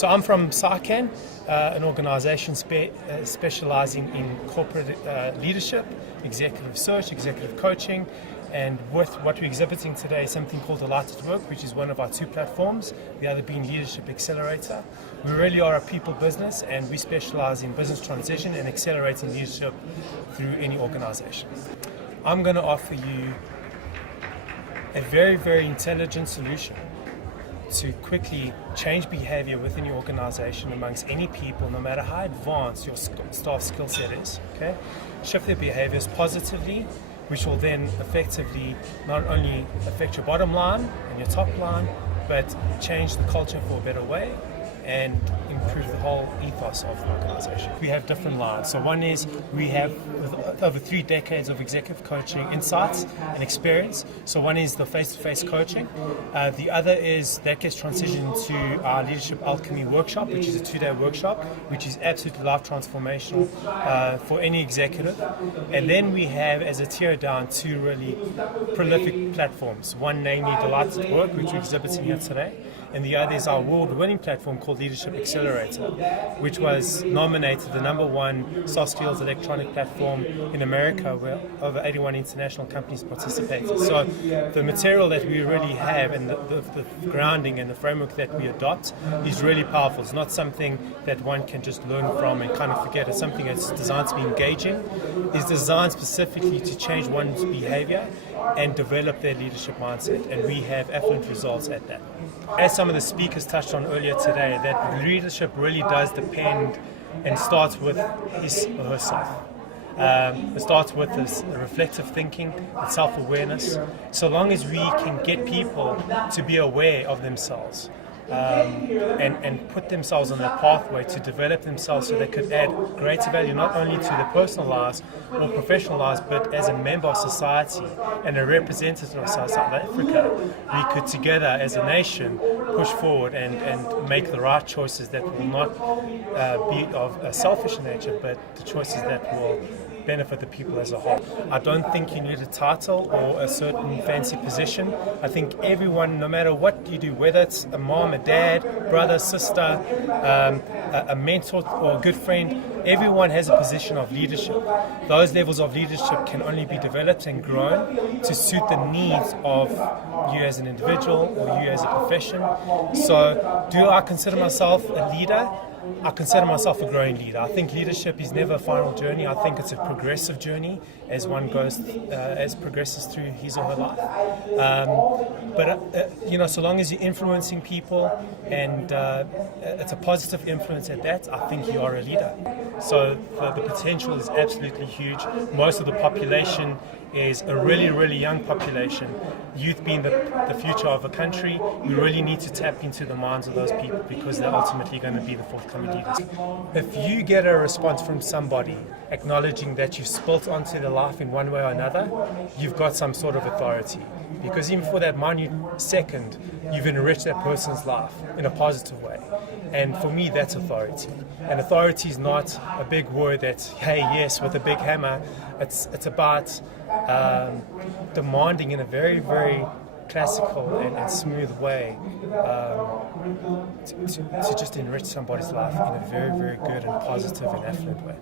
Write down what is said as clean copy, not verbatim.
So I'm from Cycan, an organisation specialising in corporate leadership, executive search, executive coaching, and with what we're exhibiting today is something called Delighted Work, which is one of our two platforms, the other being Leadership Accelerator. We really are a people business, and we specialise in business transition and accelerating leadership through any organisation. I'm going to offer you a very, very intelligent solution to quickly change behavior within your organization amongst any people, no matter how advanced your staff skill set is. Okay? Shift their behaviors positively, which will then effectively not only affect your bottom line and your top line, but change the culture for a better way and improve the whole ethos of the organization. We have different lines. So one is we have over 3 decades of executive coaching insights and experience. So one is the face-to-face coaching. The other is that gets transitioned to our Leadership Alchemy workshop, which is a 2-day workshop, which is absolutely life transformational for any executive. And then we have, as a tier down, 2 really prolific platforms. One namely Delighted Work, which we're exhibiting here today, and the other is our award-winning platform called Leadership Accelerator, which was nominated the #1 soft skills electronic platform in America, where over 81 international companies participated. So the material that we really have and the grounding and the framework that we adopt is really powerful. It's not something that one can just learn from and kind of forget. It's something that's designed to be engaging. It's designed specifically to change one's behavior and develop their leadership mindset, and we have affluent results at that. As some of the speakers touched on earlier today, that leadership really does depend and starts with his or herself. It starts with this reflective thinking and self-awareness. So long as we can get people to be aware of themselves and put themselves on that pathway to develop themselves so they could add greater value not only to their personal lives or professional lives, but as a member of society and a representative of South Africa, we could together as a nation push forward and make the right choices that will not be of a selfish nature, but the choices that will benefit the people as a whole. I don't think you need a title or a certain fancy position. I think everyone, no matter what you do, whether it's a mom, a dad, brother, sister, a mentor or a good friend, everyone has a position of leadership. Those levels of leadership can only be developed and grown to suit the needs of you as an individual or you as a profession. So do I consider myself a leader? I consider myself a growing leader. I think leadership is never a final journey. I think it's a progressive journey as one goes, progresses through his or her life. But so long as you're influencing people and it's a positive influence at that, I think you are a leader. So the potential is absolutely huge. Most of the population is a really, really young population. Youth being the future of a country, we really need to tap into the minds of those people because they're ultimately going to be the forthcoming leaders. If you get a response from somebody acknowledging that you've spilt onto their life in one way or another, you've got some sort of authority. Because even for that minute second, you've enriched that person's life in a positive way. And for me, that's authority. And authority is not a big word that's, hey, yes, with a big hammer. It's about demanding in a very, very classical and smooth way to just enrich somebody's life in a very, very good and positive and affluent way.